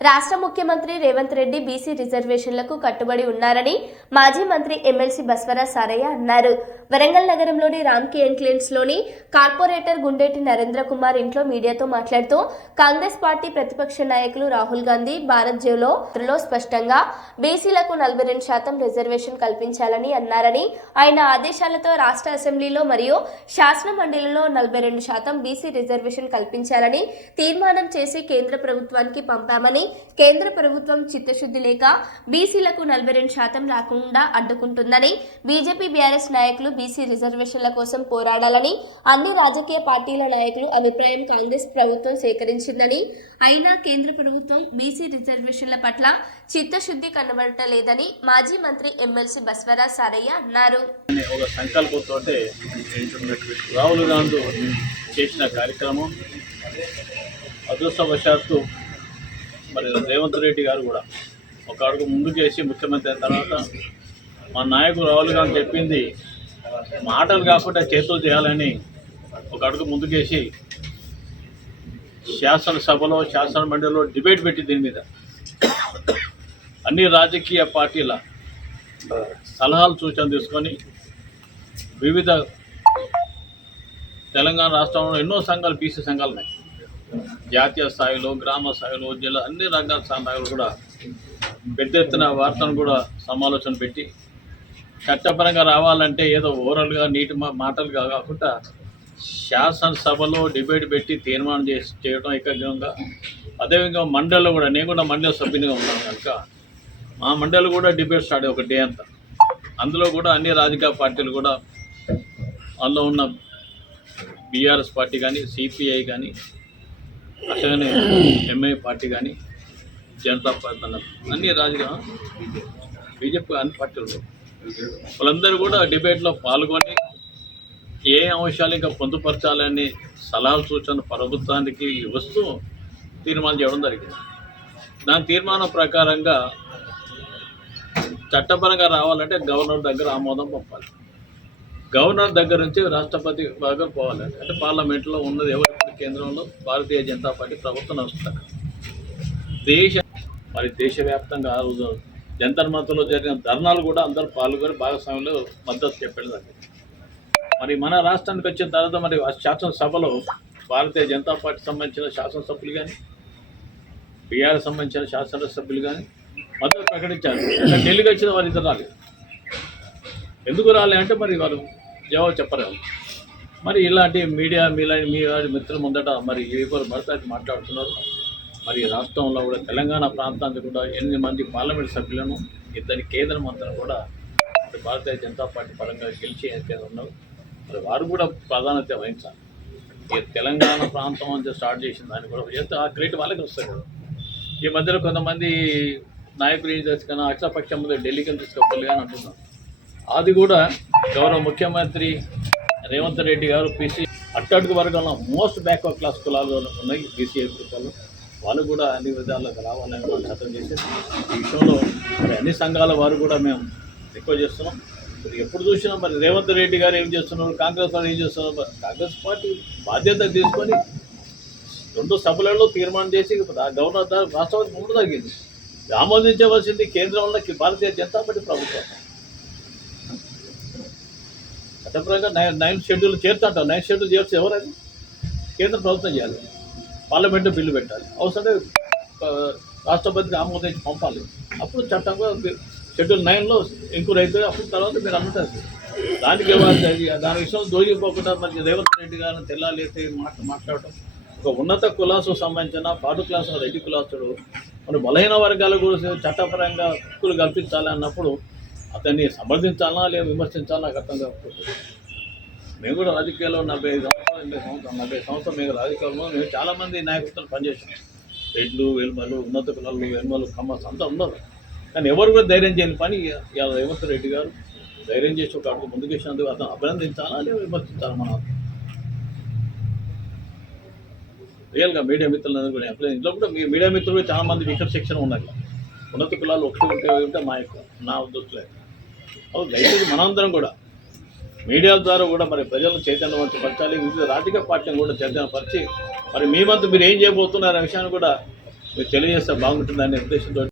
రాష్ట్ర ముఖ్యమంత్రి రేవంత్ రెడ్డి బీసీ రిజర్వేషన్లకు కట్టుబడి ఉన్నారని మాజీ మంత్రి ఎమ్మెల్సీ బస్వరాజ్ సారయ్య అన్నారు. వరంగల్ నగరంలోని రామ్కి ఎన్క్లేన్స్లోని కార్పొరేటర్ గుండెటి నరేంద్ర కుమార్ ఇంట్లో మీడియాతో మాట్లాడుతూ కాంగ్రెస్ పార్టీ ప్రతిపక్ష నాయకులు రాహుల్ గాంధీ భారత్ జోలో స్పష్టంగా బీసీలకు నలభై రెండు శాతం రిజర్వేషన్ కల్పించాలని అన్నారని ఆయన ఆదేశాలతో రాష్ట్ర అసెంబ్లీలో మరియు శాసన మండలిలో నలభై రెండు శాతం బీసీ రిజర్వేషన్ కల్పించాలని తీర్మానం చేసి కేంద్ర ప్రభుత్వానికి పంపామని కేంద్ర ప్రభుత్వం చిత్తశుద్ధి లేక బీసీలకు నలభై రెండు శాతం రాకుండా అడ్డుకుంటుందని బీజేపీ బీఆర్ఎస్ నాయకులు బీసీ రిజర్వేషన్ల కోసం పోరాడాలని అన్ని రాజకీయ పార్టీల నాయకులు అభిప్రాయం కాంగ్రెస్ ప్రభుత్వం సేకరించిందని. అయినా కేంద్ర ప్రభుత్వం బీసీ రిజర్వేషన్ల పట్ల చిత్తశుద్ధి కనబడటలేదని మాజీ మంత్రి ఎమ్మెల్సీ బస్వరాజ్ సారయ్య అన్నారు. ఒక సంకల్పంతో రాహుల్ గాంధీ చేసిన కార్యక్రమం అదృష్టవశాత్తు మరి రేవంత్ రెడ్డి గారు కూడా ఒక అడుగు ముందుకేసి ముఖ్యమంత్రి అయిన తర్వాత మా నాయకుడు రాహుల్ గాంధీ చెప్పింది మాటలు కాకుండా చేతులు చేయాలని ఒక అడుగు ముందుకేసి శాసనసభలో శాసన మండలిలో డిబేట్ పెట్టి దీని మీద. అన్ని రాజకీయ పార్టీల సలహాలు సూచనలు తీసుకొని వివిధ తెలంగాణ రాష్ట్రంలో ఎన్నో సంఘాలు బీసీ సంఘాలు ఉన్నాయి. జాతీయ స్థాయిలో గ్రామ స్థాయిలో జిల్లా అన్ని రంగాల స్థాయిలో కూడా పెద్ద ఎత్తున వార్తను కూడా సమాలోచన పెట్టి చట్టపరంగా రావాలంటే ఏదో ఓరల్గా నీటి మా- మాటలుగా కాకుండా శాసనసభలో డిబేట్ పెట్టి తీర్మానం చేసి చేయడం ఏకగ్రంగా అదేవిధంగా మండలిలో కూడా నేను కూడా మండలి సభ్యునిగా ఉన్నాను కనుక మా మండలి కూడా డిబేట్ స్టార్ట్ ఒక డే అంతా. అందులో కూడా అన్ని రాజకీయ పార్టీలు కూడా అందులో ఉన్న బీఆర్ఎస్ పార్టీ కానీ సిపిఐ కానీ అట్లాగనే ఎంఐ పార్టీ కానీ జనతా పార్టీ అన్ని రాజకీయ బీజేపీ అన్ని పార్టీలు. వాళ్ళందరూ కూడా డిబేట్లో పాల్గొని ఏ అంశాలు ఇంకా పొందుపరచాలని సలహాలు సూచన ప్రభుత్వానికి వస్తూ తీర్మానం చేయడం జరిగింది. దాని తీర్మానం ప్రకారంగా చట్టపరంగా రావాలంటే గవర్నర్ దగ్గర ఆమోదం పంపాలి. గవర్నర్ దగ్గర నుంచి రాష్ట్రపతి దగ్గర పోవాలి. అంటే పార్లమెంట్లో ఉన్నది ఎవరు? కేంద్రంలో భారతీయ జనతా పార్టీ ప్రభుత్వం నడుస్తారు దేశ మరి దేశవ్యాప్తంగా ఆ రోజు జంతర్ మంత్రంలో జరిగిన ధర్నాలు కూడా అందరూ పాల్గొని భాగస్వామ్యంలో మద్దతు చెప్పడం మరి మన రాష్ట్రానికి వచ్చిన తర్వాత మరి ఆ శాసనసభలో భారతీయ జనతా పార్టీ సంబంధించిన శాసనసభ్యులు కానీ బీఆర్ సంబంధించిన శాసనసభ్యులు కానీ మద్దతు ప్రకటించారు. ఢిల్లీకి వచ్చిన వారు ఇద్దరు రాలేదు. ఎందుకు రాలే అంటే మరి వారు జవాబు చెప్పలేము మరి ఇలాంటి మీడియా మీలా మీ వారి మిత్రుల ముందట మరి ఎవరు పడితే మాట్లాడుతున్నారు? మరి రాష్ట్రంలో కూడా తెలంగాణ ప్రాంతానికి కూడా ఎనిమిది మంది పార్లమెంట్ సభ్యులను ఇద్దరి కేంద్ర మంత్రులను కూడా భారతీయ జనతా పార్టీ పరంగా గెలిచి అయితే ఉన్నారు. మరి వారు కూడా ప్రాధాన్యత వహించాలి. ఈ తెలంగాణ ప్రాంతం అంతా స్టార్ట్ చేసిన దాన్ని కూడా చేస్తే ఆ క్రెడిట్ వాళ్ళకి వస్తుంది కదా. ఈ మధ్యలో కొంతమంది నాయకులు ఏం చేసుకున్నా అఖిలపక్షం ముందు ఢిల్లీకి తీసుకోవాలి అని అంటున్నారు. అది కూడా గౌరవ ముఖ్యమంత్రి రేవంత్ రెడ్డి గారు బీసీ అట్టడుగు వర్గంలో మోస్ట్ బ్యాక్వర్డ్ క్లాస్ కులాలు ఉన్నాయి బీసీ కులాలు వాళ్ళు కూడా అన్ని విధాలకు రావాలని మనం చట్టం చేసి ఈ విషయంలో మరి అన్ని సంఘాల వారు కూడా మేము ఎక్కువ చేస్తున్నాం. మరి ఎప్పుడు చూసినా మరి రేవంత్ రెడ్డి గారు ఏం చేస్తున్నారు కాంగ్రెస్ వారు ఏం చేస్తున్నారు కాంగ్రెస్ పార్టీ బాధ్యత తీసుకొని రెండు సభలలో తీర్మానం చేసి గవర్నర్ రాష్ట్రపతి ముందు తగ్గింది ఆమోదించవలసింది కేంద్రంలో భారతీయ జనతా పార్టీ ప్రభుత్వం. చట్టపరంగా నైన్ నైన్ షెడ్యూల్ చేరుతుంటాం నైన్ షెడ్యూల్ చేర్చి ఎవరది కేంద్ర ప్రభుత్వం చేయాలి. పార్లమెంట్లో బిల్లు పెట్టాలి. అవసరమే రాష్ట్రపతిని రాష్ట్రపతికి ఆమోదించి పంపాలి. అప్పుడు చట్టంగా షెడ్యూల్ నైన్లో ఎంక్వైరీ అవుతుంది అప్పుడు తర్వాత మీరు అమ్ముతారు దానికి ఎవరు- దాని విషయంలో దోగిపోకుండా మరి రేవంత్ రెడ్డి గారిని తెల్లాలి అయితే మాట మాట్లాడటం. ఒక ఉన్నత కులాసు సంబంధించిన పాటు క్లాసు రెడ్డి కులాసుడు మరి బలహీన వర్గాల గురించి చట్టపరంగా హక్కులు కల్పించాలి అన్నప్పుడు అతన్ని సమర్థించాలా లేదా విమర్శించాలా నాకు అర్థం కాకపోతుంది మేము కూడా రాజకీయాల్లో నలభై ఐదు సంవత్సరాలు ఎనభై సంవత్సరాలు నలభై సంవత్సరాలు మేము రాజకీయాల్లో మేము చాలామంది నాయకులతో పనిచేసాం. రెడ్లు వెల్మలు ఉన్నత కులాలు వెల్మలు కమ్మస్ అంతా ఉన్నారు. కానీ ఎవరు కూడా ధైర్యం చేయని పని ఇవాళ రేవంత్ రెడ్డి గారు. ధైర్యం చేసి ఒక అడుగు ముందుకు వేసినందుకు అతను అభినందించాలా లేదా విమర్శించాలా మనం? రియల్గా మీడియా మిత్రులందరూ కూడా అప్లై ఇంట్లో కూడా మీ మీడియా మిత్రులు చాలామంది చాలా మంది వికట శిక్షణ ఉన్నారు ఉన్నత కులాలు ఒకటి ఉంటే ఉంటే మా యొక్క నా ఉద్దేశంలో. అవును దయచేసి మనందరం కూడా మీడియా ద్వారా కూడా మరి ప్రజలను చైతన్యవంతపరచాలి వివిధ రాజకీయ పార్టీలను కూడా చైతన్యపరిచి మరి మీ మధ్య మీరు ఏం చేయబోతున్నారు అనే విషయాన్ని కూడా మీరు తెలియజేస్తే బాగుంటుందనే ఉద్దేశంతో